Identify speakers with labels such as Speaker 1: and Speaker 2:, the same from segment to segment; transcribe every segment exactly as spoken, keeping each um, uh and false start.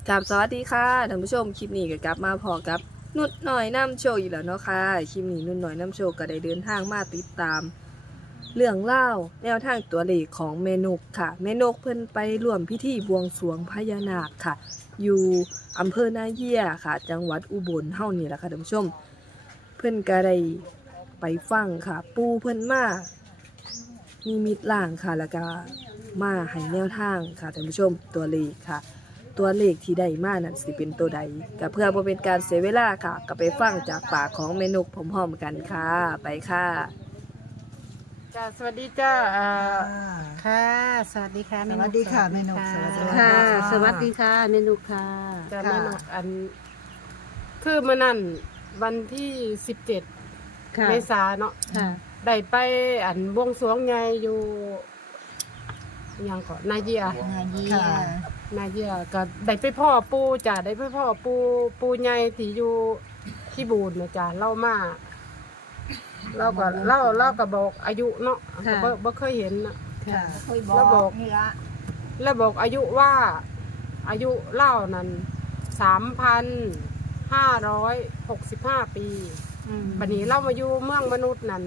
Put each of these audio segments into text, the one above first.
Speaker 1: กับสวัสดีค่ะท่านผู้ชมคลิปนี้ก็กลับมาพอกับนุดหน่อยน้ำโชว์อีกแล้วเนาะค่ะคลิปนี้นุดหน่อยน้ำโชว์ก็ได้เดินทางมาติดตาม เรื่องเล่าแนวทางตัวเลขของเมนกค่ะเมนกเพิ่นไปร่วมพิธีบวงสรวงพญานาคค่ะ อยู่อำเภอนาเยียค่ะ จังหวัดอุบลเฮานี่แหละค่ะท่านผู้ชม เพิ่นก็ได้ไปฟังค่ะ ปูเพิ่นมามีมิตรล่างค่ะแล้วก็มาให้แนวทางค่ะท่านผู้ชมตัวเลขค่ะ ตัวเลขที่ได้มานั้นสิเป็นตัวใดก็เพื่อบ่เป็นการเสียเวลาค่ะก็ไปฟังจากปากของเมนกพร้อมๆกันค่ะไปค่ะ
Speaker 2: จ้าสวัสดีจ้าอ่า
Speaker 3: ค่ะ สวัสดีค่ะ
Speaker 4: สวัสดีค่ะแม่นกสวัสดี
Speaker 3: ค่ะ สวัสดีค่ะเมนูค่ะ
Speaker 2: จ้าแม่นกอัน คือเมื่อนั้นวันที่สิบเจ็ด
Speaker 3: ค่ะ
Speaker 2: เมษาเนาะ
Speaker 3: ค่ะ
Speaker 2: ได้ไปอันบวงสรวงใหญ่อยู่อิหยังก่อนนาเยีย
Speaker 3: นาเยีย
Speaker 4: ค่ะ
Speaker 2: นาเยียก็ได้ไปพ่อปูจ้าได้ไปพ่อปูปูใหญ่ที่อยู่ที่บูนนะจ้าเล่ามาเราก็เล่าเล่าก็บอกอายุเนาะก็บ่บ่เคยเห็นนะ
Speaker 4: ค่ะ
Speaker 3: ค่ะ
Speaker 2: แล้วบอกแล้วบอกอายุว่าอายุเล่านั้นสามพันห้าร้อยหกสิบห้าปีบัดนี้เล่ามาอยู่เมืองมนุษย์นั้น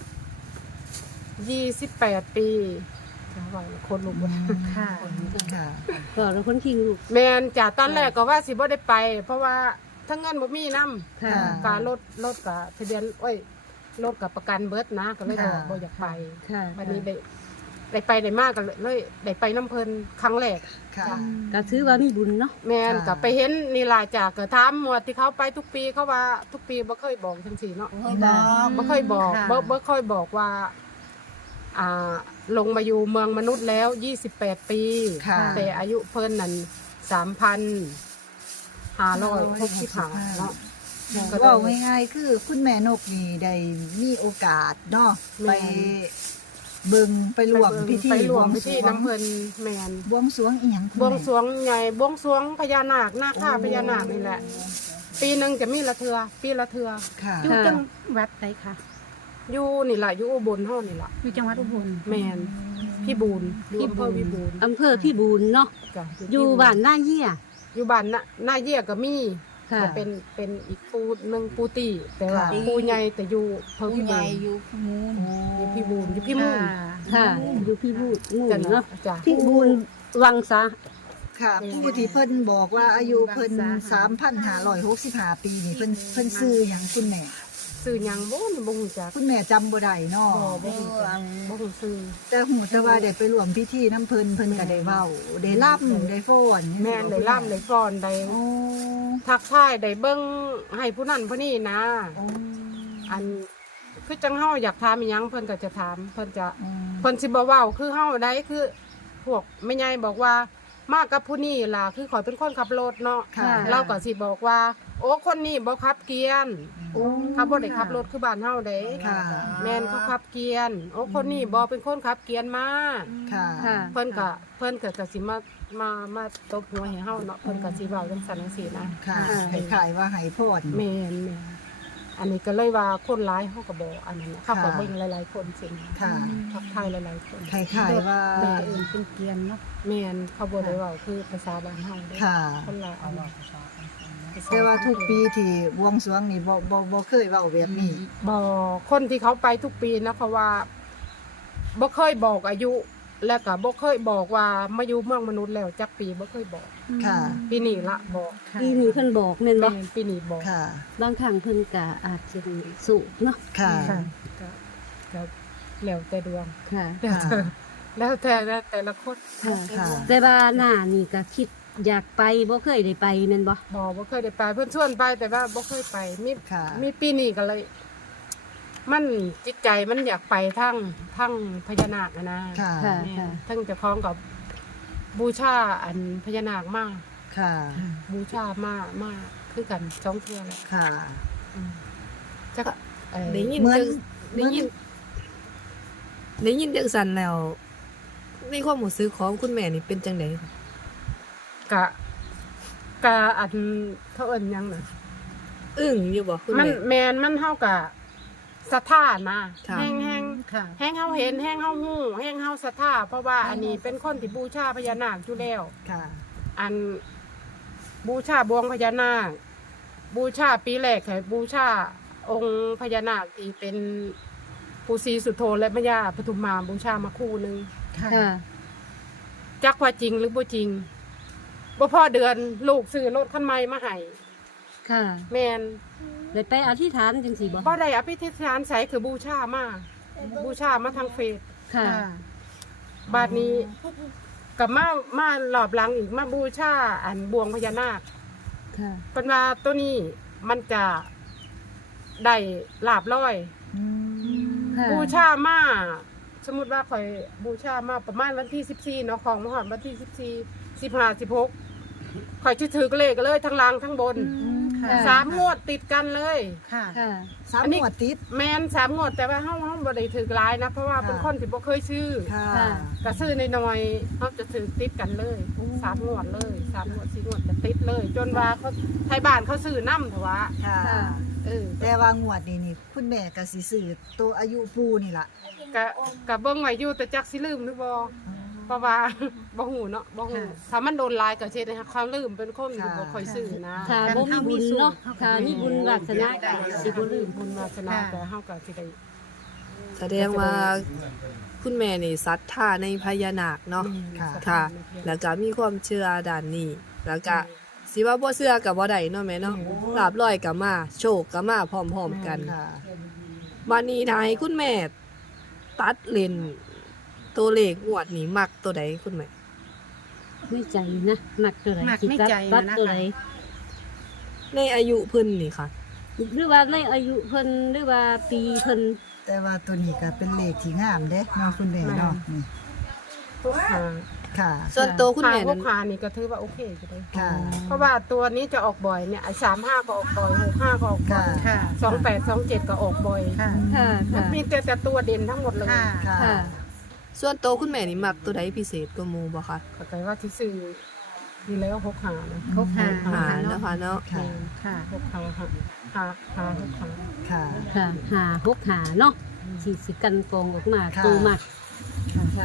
Speaker 2: ยี่สิบแปดปีว่าคนลุกเลย
Speaker 3: ค่ะ
Speaker 4: ค่ะ
Speaker 3: ก็เราคนคิงลูก
Speaker 2: แมนจากตอนแรกก็ว่าสิบ่ได้ไป เพราะว่าทั้งเงินบ่มีนำ
Speaker 3: ค่ะ
Speaker 2: การรถรถกับทะเบียนโอ้ยรถกับประกันเบิดนะก็เลยบอก
Speaker 4: ค่ะ
Speaker 2: บ่อยากไป
Speaker 3: ค่ะ
Speaker 2: วันนี้ได้ได้ไปได้มากกันเลยได้ไปน้ำเพลินครั้งแรก
Speaker 4: ค่ะ
Speaker 3: ก็ถือว่ามีบุญเนาะ
Speaker 2: แม่น
Speaker 4: ค่ะ
Speaker 2: กับไปเห็นนี่ล่ะจากก็ถามหมวดที่เขาไปทุกปีเขาว่าทุกปีบ่เคยบอกจังซี่เนาะ
Speaker 4: เคยบอก
Speaker 2: บ่เคยบอก
Speaker 3: ค่ะ
Speaker 2: บ่บ่ค่อยบอกว่า อ่าลงมาอยู่เมืองมนุษย์แล้วยี่สิบแปดปี
Speaker 4: ค่ะ
Speaker 2: แต่อายุเพิ่นนั่นสามพันห้าร้อยหกสิบห้าเนาะ ก็ได้
Speaker 4: ว่าง่ายๆคือคุณแม่นกนี่ได้มีโอกาสเนาะ
Speaker 2: แม่
Speaker 4: ไปเบิ่งไปรวมพิธี
Speaker 2: ไปรวมพิธี
Speaker 4: บวงสรวง
Speaker 2: น้ำเพิ่นแม่น
Speaker 4: บวงสรวงอีหยังคุณ
Speaker 2: บวง
Speaker 4: แม่
Speaker 2: สรวงใหญ่บวงสรวงพญานาคหน้าค่าพญานาคนี่แหละ ปีหนึงจะมีละเทือปีละเทือ
Speaker 4: ค่ะ
Speaker 3: อยู่จัง
Speaker 5: วัดใดคะ
Speaker 2: อยู่นี่ล่ะอยู่อุบลเฮานี่ล่ะ
Speaker 5: อยู่จังหวัดอุบล
Speaker 2: แม่นพี่บูนอยู่อำเภอพี่บูน
Speaker 3: อำเภอพี่บูนเนาะ
Speaker 2: จ้ะ
Speaker 3: อยู่บ้านนาเยีย
Speaker 2: อยู่บ้านน่ะหน้าเยี่ยก็มี
Speaker 3: ค่ะ
Speaker 2: ก็เป็นเป็นอีกปูหนึงปูตีแต่ว่า
Speaker 4: ค่ะ
Speaker 2: ปูใหญ่แต่อยู่อำเภอพี่บูน
Speaker 5: อยู่มูล
Speaker 2: อยู่พี่บูนอยู่พี่มุ่น
Speaker 3: ค่ะ อยู่พี่บูนมู่
Speaker 2: จ้ะ
Speaker 3: เนาะ
Speaker 2: จ้ะ
Speaker 3: พี่บูนวังซะ
Speaker 4: ค่ะผู้ที่เพิ่นบอกว่าอายุเพิ่นสามพันห้าร้อยหกสิบห้าปีนี่เพิ่นเพิ่นซื้อหยังคุณแม่
Speaker 2: ซื้อหยังบ่นี่บ่ฮู้จัก
Speaker 4: คุณแม่จำบ่ได้เนาะ
Speaker 2: บ่บ่ฮู้จักบ่ฮู้ซื้อ
Speaker 4: แต่หูแต่ว่าได้ไปรวมพิธีน้ำเพิ่นเพิ่นก็ได้เว้าได้รับได้ฟ้อน
Speaker 2: แม่นได้ล่ำได้ฟ้อนได้
Speaker 4: โอ้
Speaker 2: ทักทายได้เบิ่งให้ผู้นั้นผู้นี้นะ
Speaker 4: โอ้
Speaker 2: อันคือจังเฮาอยากถามอีหยังเพิ่นก็จะถามเพิ่นจะ
Speaker 4: อืม
Speaker 2: เพิ่นสิบ่เว้าคือเฮาได้คือ พวกแม่ใหญ่บอกว่ามากับผู้นี้ล่ะคือขอยเป็นคนขับรถเนาะ
Speaker 4: ค่ะ
Speaker 2: เราก็สิบอกว่า โอ้คนนี้บ่ขับเกียร์
Speaker 4: โอ้
Speaker 2: เขาบ่ได้ขับรถคือบ้านเฮาเด้
Speaker 4: ค่ะ
Speaker 2: แม่นเขาขับเกียร์โอ้คนนี้บ่เป็นคนขับเกียร์มา
Speaker 4: ค่ะ
Speaker 3: ค่ะ
Speaker 2: เพิ่นก็เพิ่นก็จะสิมามามาตบหัวให้เฮาเนาะเพิ่นก็สิเว้าจังซั่นจังซี่นะ
Speaker 4: ค่ะ
Speaker 3: ค่ะ
Speaker 4: คล้ายๆว่าให้พร
Speaker 2: แม่นแม่นอันนี้ก็เลยว่าคนร้ายเขาก็บอกอันนั้นนะเขาก็
Speaker 4: ค่ะ
Speaker 2: เบิ่งหลายๆคนสิ
Speaker 4: ค่ะ
Speaker 2: ทักทายหลายๆคน
Speaker 4: คล้ายๆว่า
Speaker 5: แม่เอิญเป็นเกียนเนาะ
Speaker 2: แม่นเขาบ่ได้เว้าคือภาษาบ้านเฮาเด้
Speaker 4: ค่ะ
Speaker 2: คนละอัน
Speaker 4: แต่ว่าทุกปีที่บวงสรวงนี่บ่บ่บ่เคยเว้าแบบนี้
Speaker 2: บ่คนที่เขาไปทุกปีนะเพราะว่าบ่เคยบอกอายุ แล้วก็บ่เคยบอกว่ามาอยู่เมืองมนุษย์แล้วจักปีบ่เคยบอก
Speaker 4: ค่ะ
Speaker 2: ปีนี้ละบอก
Speaker 3: ปีนี้เพิ่นบอกแม่นบ่
Speaker 2: แม่นปีนี้บอก
Speaker 4: ค่ะ
Speaker 3: บางครั้งเพิ่นก็อาจจะสูบเนาะ
Speaker 4: ค่ะ
Speaker 2: ค่ะก็ก็แล้วแต่ดวง
Speaker 3: ค่ะ
Speaker 2: แล้วแต่แล้วแต่แล้วแต่ละคน
Speaker 3: ค่ะ
Speaker 4: ค่ะ
Speaker 3: แต่ว่าหน้านี่ก็คิดอยากไปบ่เคยได้ไปแม่นบ่
Speaker 2: บอกบ่เคยได้ไปเพื่อนชวนไปแต่ว่าบ่เคยไปมี
Speaker 4: ค่ะ
Speaker 2: มีปีนี้ก็เลย มันจิตใจมันอยากไปทั้งทั้งพญานาคอะนะ
Speaker 4: ค่ะ
Speaker 3: ค่ะ
Speaker 2: แม่
Speaker 3: ค่ะ
Speaker 2: ทั้งเจะคล้าของกับบูชาอันพญานาคมาก
Speaker 4: ค่ะ
Speaker 2: บูชามากมากคือกันสองเทื่อแล้ว
Speaker 4: ค่ะ
Speaker 2: อืมจักเอ่อ
Speaker 1: ได้ยิน
Speaker 4: เหมือน
Speaker 1: จังได้ยินได้ยินจังสันแล้วในความหมดซื้อของคุณแม่นี่เป็นจังได
Speaker 2: กะกะอันเขาเอิ้นหยังน่ะ
Speaker 1: อึ้งอยู่บ่คุณ
Speaker 2: มัน
Speaker 1: แม่
Speaker 2: แมนมันเท่ากับศรัทธานะ
Speaker 1: ค่ะ
Speaker 2: แห้งแห้ง
Speaker 5: ค่ะ
Speaker 2: แห้งเฮาเห็นแห้งเฮาหู้แห้งเฮาศรัทธาเพราะว่าอันนี้เป็นคนที่บูชาพญานาคอยู่แล้ว
Speaker 4: ค่ะ
Speaker 2: อันบูชาบวงพญานาคบูชาปีแรกให้บูชาองค์พญานาคที่เป็นปู่ศรีสุโธและแม่ย่าปทุมมาบูชามาคู่หนึง
Speaker 5: ค่ะ
Speaker 3: ค่ะ
Speaker 2: จักว่าจริงหรือบ่จริงบ่พอเดือนลูกซื้อรถคันใหม่มาให้
Speaker 3: ค่ะ
Speaker 2: แม่น
Speaker 3: ได้ไปอธิษฐานจังซี่บ่
Speaker 2: บ่ได้อภิธิษฐานใส่คือบูชามาบูชามาทางเฟซ
Speaker 3: ค่ะ
Speaker 5: ค่ะ
Speaker 2: บาดนี้กับมามารอบหลังอีกมาบูชาอันบวงพญานาค
Speaker 3: ค่ะ
Speaker 2: เป็นว่าตัวนี้มันจะได้ลาบร้อย
Speaker 4: อืม
Speaker 3: ค่ะ
Speaker 2: บูชามาสมมุติว่าข่อยบูชามาประมาณวันที่สิบสี่เนาะของมหอดวันที่สิบสี่ สิบห้า สิบหกข่อยจะถือเลขเลยทั้งล่างทั้งบน
Speaker 5: ค่ะ
Speaker 2: สามงวดติดกันเลย
Speaker 5: ค่ะ
Speaker 3: ค่ะ
Speaker 4: สาม
Speaker 2: อันนี้
Speaker 4: หัวดติด
Speaker 2: แมนสามงวดแต่ว่าเฮาเฮาบ่ได้ถือหลายนะเพราะว่า
Speaker 4: ค่ะ
Speaker 2: เป็นคนที่บ่เคยซื้อ
Speaker 4: ค่ะ
Speaker 3: ค่ะ
Speaker 2: ก็ซื้อน้อยๆเขาจะถือติดกันเลยสามงวดเลยสามงวดสี่งวดจะติดเลย จนว่าเขาไทยบ้านเขาซื้อน้ำเถอะวะ
Speaker 4: ค่ะ
Speaker 3: ค่ะ
Speaker 2: เออ
Speaker 4: แต่ว่างวดนี้นี่คุณแม่ก็สิซื้อตัวอายุปูนี่ล่ะ
Speaker 2: กะกะเบิ่งไว้อยู่แต่จักสิลืมหรือบ่เพราะว่า บ่ฮู้เนาะบ่ฮู้
Speaker 5: ค่ะ
Speaker 2: ถ้ามันโดนหลายก็เฮ็ดให้เขาลืมเป็นคนที่บ่ค่อยซื้อนะ
Speaker 3: ค่ะบ่มีบุญเนาะค่ะมีบุญวาสนาก็สิบ่ลืม
Speaker 2: บุญวาสนาแต่เฮาก็สิได้
Speaker 1: แสดงว่าคุณแม่นี่ศรัทธาในพญานาคเนาะ
Speaker 4: ค่ะ
Speaker 1: ค่ะ แล้วก็มีความเชื่อด้านนี้ แล้วก็สิว่าบ่เชื่อก็บ่ได้เนาะแม่เนาะลาบลอยก็มา โชคก็มาพร้อมๆกัน
Speaker 4: ค่ะ
Speaker 1: บัดนี้ถ้าให้คุณแม่ตัดเลนตัวเลขงวดนี้มักตัวใดคุณแม่
Speaker 3: ในใจนะมักตัวใด
Speaker 5: มัก
Speaker 3: สิ
Speaker 5: ใน
Speaker 3: ตัด
Speaker 5: ใจ
Speaker 3: ตัด
Speaker 5: นะ
Speaker 3: ตัว
Speaker 5: คะ
Speaker 3: ใด
Speaker 1: ในอายุเพิ่นนี่ค่ะ
Speaker 3: หรือว่าในอายุเพิ่นหรือว่าปีเพิ่น
Speaker 4: แต่ว่าตัวนี้ก็เป็นเลขที่งามเด้เนาะคุณแม่เนาะนี่
Speaker 2: ทุกหา
Speaker 4: ค่ะ
Speaker 1: ส่วนตัวคุณ
Speaker 2: หา
Speaker 1: แม่
Speaker 2: พว
Speaker 1: นั้
Speaker 2: ก
Speaker 1: น
Speaker 2: หานี่ก็ถือว่าโอเคอยู่เลย
Speaker 4: ค่ะ
Speaker 2: เพราะว่าตัวนี้จะออกบ่อยเนี่ยไอ้สามห้าก็ออกบ่อยหกห้าก็ออกบ่อย
Speaker 4: ค่ะ
Speaker 5: ค่ะ
Speaker 2: สองแปดสองเจ็ดก็ออกบ่อย
Speaker 5: ค่ะ
Speaker 3: ค่ะค่ะ
Speaker 2: มีแต่แต่ตัวเด่นทั้งหมดเลย
Speaker 5: ค่ะ
Speaker 4: ค่ะ
Speaker 3: ค่ะ
Speaker 1: ส่วนตัวคุณแม่นี่มักตัวใดพิเศษกว่าหมู่บ่คะ
Speaker 2: เข้าใจว่าที่ซื้อดีแล้วหกหานะ
Speaker 5: ครบค่ะ
Speaker 1: หานะคะเนาะ
Speaker 4: ค่ะ
Speaker 5: ค่ะ
Speaker 2: หกหาหาหาหาหกหา
Speaker 4: ค่ะ
Speaker 3: ค่ะหาหกหาเนาะสิสิกันกองออกมา
Speaker 4: ค่ะ
Speaker 3: ตัวมัก
Speaker 4: ค่ะ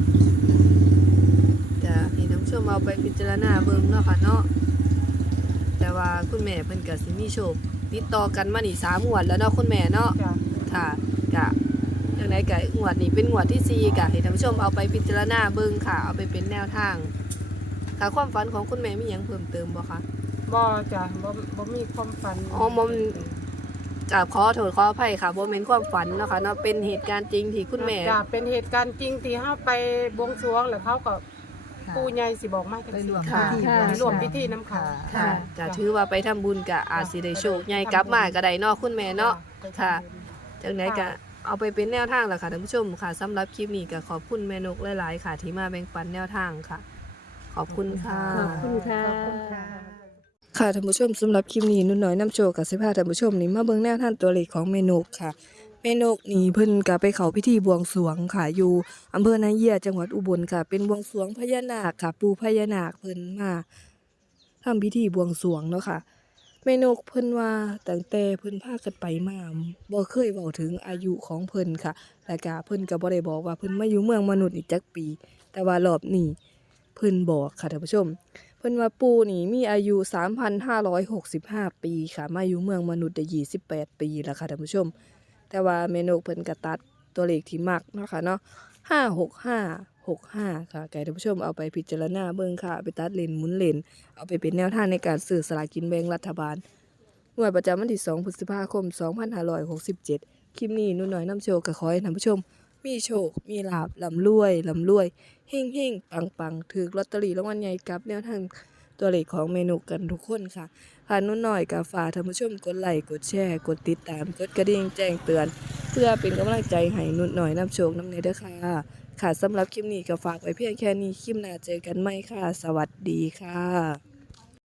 Speaker 1: จะให้ท่านผู้ชมเอาไปพิจารณาเบิ่งเนาะค่ะเนาะแต่ว่าคุณแม่เพิ่นก็สิมีโชคติดต่อกันมานี่สามงวดแล้วเนาะคุณแม่เนาะ
Speaker 2: จ้ะ
Speaker 1: ค่ะกะจังไดก็งวดนี้เป็นงวดที่สี่กะให้ท่านผู้ชมเอาไปพิจารณาเบิ่งค่ะ เอาไปเป็นแนวทางค่ะความฝันของคุณแม่มีหยังเพิ่มเติมบ่คะ
Speaker 2: บ่จ้ะบ่บ่มีความฝัน
Speaker 1: อ๋อบ่ม กราบขอโทษขออภัยค่ะบ่แม่นความฝันเนาะค่ะเนาะเป็นเหตุการณ์จริงที่คุณแม่
Speaker 2: จ้ะเป็นเหตุการณ์จริงที่เฮาไปบวงสรวงแล้วเขาก็
Speaker 4: ค่ะ
Speaker 2: ปู่ใหญ่สิบอกมาจัง
Speaker 4: ไป
Speaker 2: ซี่
Speaker 4: รวม
Speaker 1: ค่ะ
Speaker 4: พิธี
Speaker 3: ค่ะ
Speaker 2: ไปร่วมพิธีน้ำเขา
Speaker 4: ค่ะ
Speaker 1: ค่ะก็ถือว่าไปทำบุญก็อาจสิได้โชคใหญ่กลับมาก็ได้เนาะคุณแม่เนาะ ค่ะ จังไดก็เอาไปเป็นแนวทางแหละค่ะท่านผู้ชมค่ะสำหรับคลิปนี้ก็ขอบคุณแม่นกหลายๆค่ะ ที่มาแบ่งปันแนวทางค่ะ ขอบคุณค่ะ
Speaker 3: ขอบคุณค่ะ
Speaker 5: ขอบคุณค่ะ
Speaker 1: ค่ะท่านผู้ชมสำหรับคลิปนี้นุ่นน้อยน้ำโชคกับสิพาท่านผู้ชมนี่มาเบิ่งแนวทางตัวเลขของเมนกค่ะเมนกนี่เพิ่นก็ไปเข้าพิธีบวงสรวงค่ะอยู่อำเภอนาเยียจังหวัดอุบลค่ะ เป็นบวงสรวงพญานาคค่ะ ปู่พญานาคเพิ่นมาทำพิธีบวงสรวงเนาะค่ะเมนกเพิ่นว่าตั้งแต่เพิ่นพากันไปมาบ่เคยเว้าถึงอายุของเพิ่นค่ะและก็เพิ่นก็บ่ได้บอกว่าเพิ่นมาอยู่เมืองมนุษย์นี่จักปี แต่ว่ารอบนี้เพิ่นบอกค่ะท่านผู้ชม เพิ่นว่าปู่นี่มีอายุ สามพันห้าร้อยหกสิบห้า ปีค่ะ มาอยู่เมืองมนุษย์ได้ยี่สิบแปด ปีแล้วค่ะท่านผู้ชม แต่ว่าแม่นกเพิ่นก็ตัดตัวเลขที่มักเนาะค่ะเนาะห้า หก ห้า หก ห้าค่ะไก่ท่านผู้ชมเอาไปพิจารณาเบิ่งค่ะไปตัดเลนหมุนเลนเอาไปเป็นแนวทางในการซื้อสลากกินแบ่งรัฐบาลงวดประจำวันที่สองพฤษภาคมสองพันห้าร้อยหกสิบเจ็ดคลิปนี้หนุ่นน้อยนำโชคก็ขอให้ท่านผู้ชม มีโชค มีลาภร่ำรวยร่ำรวยเฮงๆปังๆถูกลอตเตอรี่รางวัลใหญ่กับแนวทาง ตัวเลขของเมนูกันทุกคนค่ะค่ะนุ่นหน่อยกับฝากท่านผู้ชมกดไลค์กดแชร์กดติดตามกดกระดิ่งแจ้งเตือน เพื่อเป็นกำลังใจให้นุ่นหน่อยนำโชคนำเนเด้อค่ะค่ะสำหรับคลิปนี้ก็ฝากไว้เพียงแค่นี้คลิปหน้าเจอกันใหม่ค่ะ สวัสดีค่ะ